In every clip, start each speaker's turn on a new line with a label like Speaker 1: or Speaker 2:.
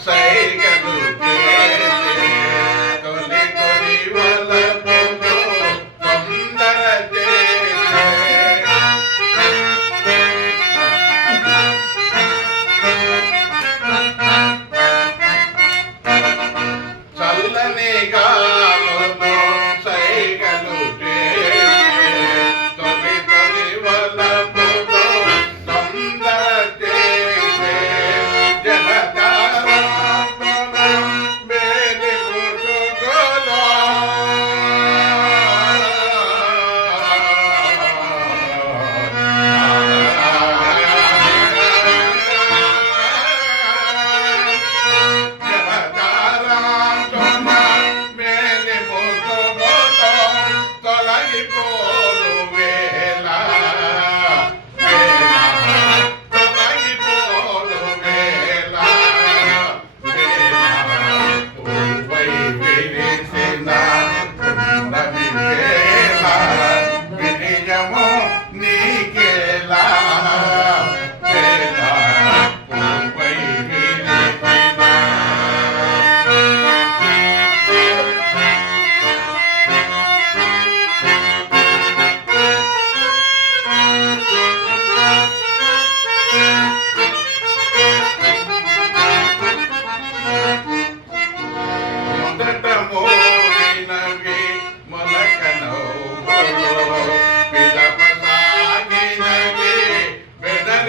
Speaker 1: say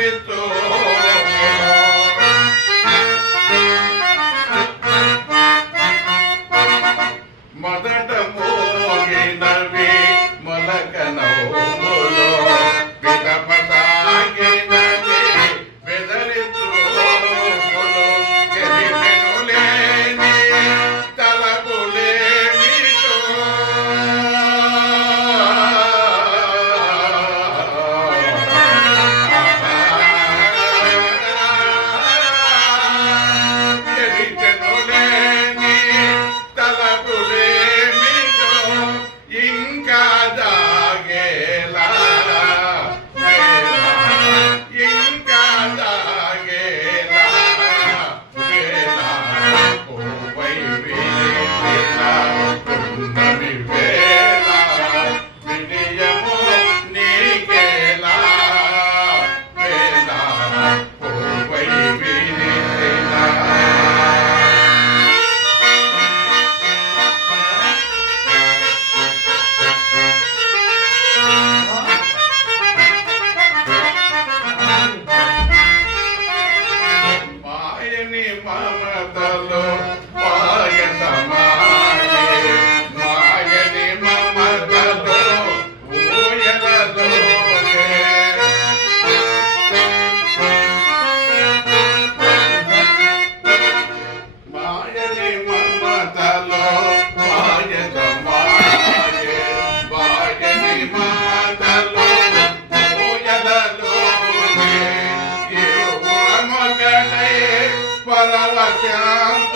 Speaker 1: Cristo. పాపతలు. ಪರವಶಾಂತ